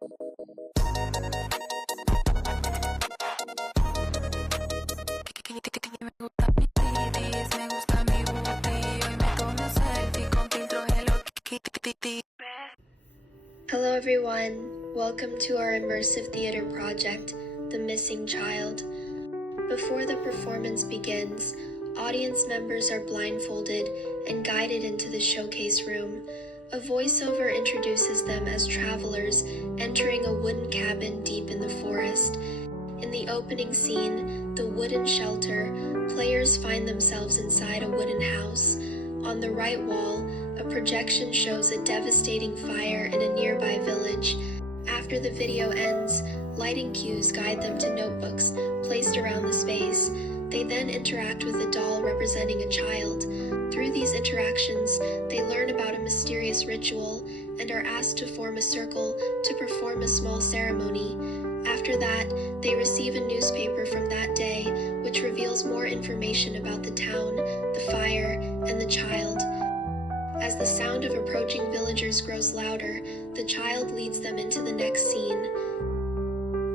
Hello everyone, welcome to our immersive theater project, The Missing Child. Before the performance begins, audience members are blindfolded and guided into the showcase room. A voiceover introduces them as travelers entering a wooden cabin deep in the forest. In the opening scene, The Wooden Shelter, players find themselves inside a wooden house. On the right wall, a projection shows a devastating fire in a nearby village. After the video ends, lighting cues guide them to notebooks placed around the space. They then interact with a doll representing a child. Through these interactions, they learn about a mysterious ritual and are asked to form a circle to perform a small ceremony. After that, they receive a newspaper from that day, which reveals more information about the town, the fire, and the child. As the sound of approaching villagers grows louder, the child leads them into the next scene.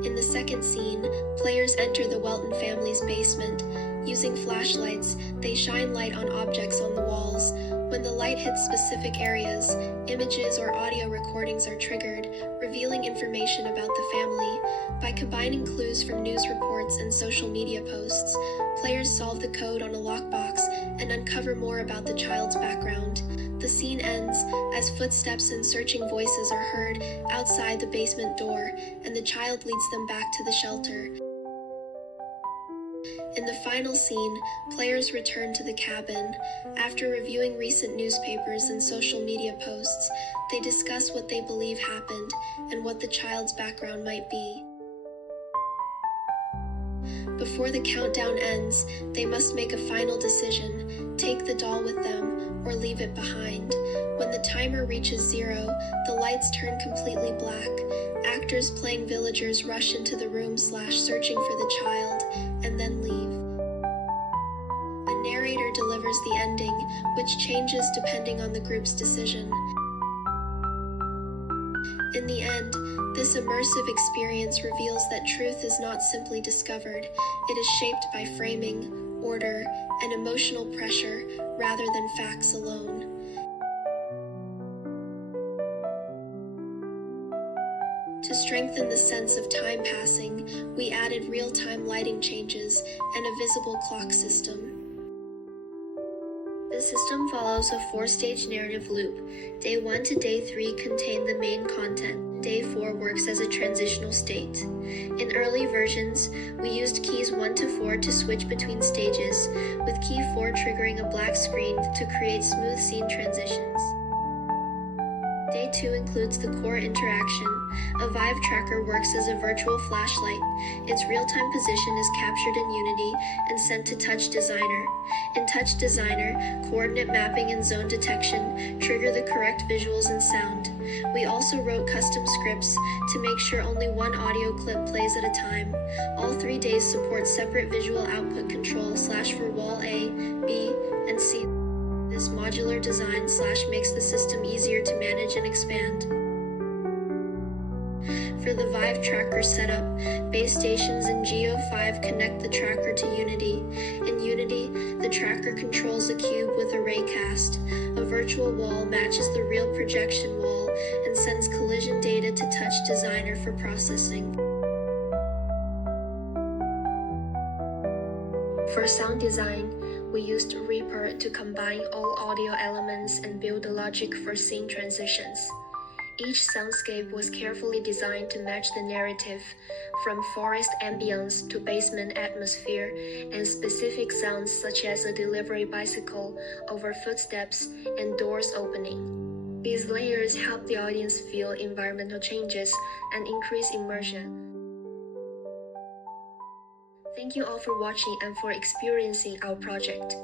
In the second scene, players enter the Welton family's basement. Using flashlights, they shine light on objects on the walls. When the light hits specific areas, images or audio recordings are triggered, revealing information about the family. By combining clues from news reports and social media posts, players solve the code on a lockbox and uncover more about the child's background. The scene ends as footsteps and searching voices are heard outside the basement door, and the child leads them back to the shelter. In the final scene, players return to the cabin. After reviewing recent newspapers and social media posts, they discuss what they believe happened and what the child's background might be. Before the countdown ends, they must make a final decision: take the doll with them or leave it behind. When the timer reaches 0, the lights turn completely black. Actors playing villagers rush into the room searching for the child, and then leave. A narrator delivers the ending, which changes depending on the group's decision. In the end, this immersive experience reveals that truth is not simply discovered. It is shaped by framing, order, and emotional pressure rather than facts alone. To strengthen the sense of time passing, we added real-time lighting changes and a visible clock system. The system follows a 4-stage narrative loop. Day 1 to Day 3 contain the main content. Day 4 works as a transitional state. In early versions, we used keys 1 to 4 to switch between stages, with key 4 triggering a black screen to create smooth scene transitions. Day 2 includes the core interaction. A Vive tracker works as a virtual flashlight. Its real-time position is captured in Unity and sent to Touch Designer. In Touch Designer, coordinate mapping and zone detection trigger the correct visuals and sound. We also wrote custom scripts to make sure only one audio clip plays at a time. All 3 days support separate visual output control for wall A, B, and C. This modular design makes the system easier to manage and expand. For the Vive tracker setup, base stations in Geo5 connect the tracker to Unity. In Unity, the tracker controls a cube with a raycast. A virtual wall matches the real projection wall and sends collision data to Touch Designer for processing. For sound design, we used Reaper to combine all audio elements and build the logic for scene transitions. Each soundscape was carefully designed to match the narrative, from forest ambience to basement atmosphere, and specific sounds such as a delivery bicycle over footsteps and doors opening. These layers help the audience feel environmental changes and increase immersion. Thank you all for watching and for experiencing our project.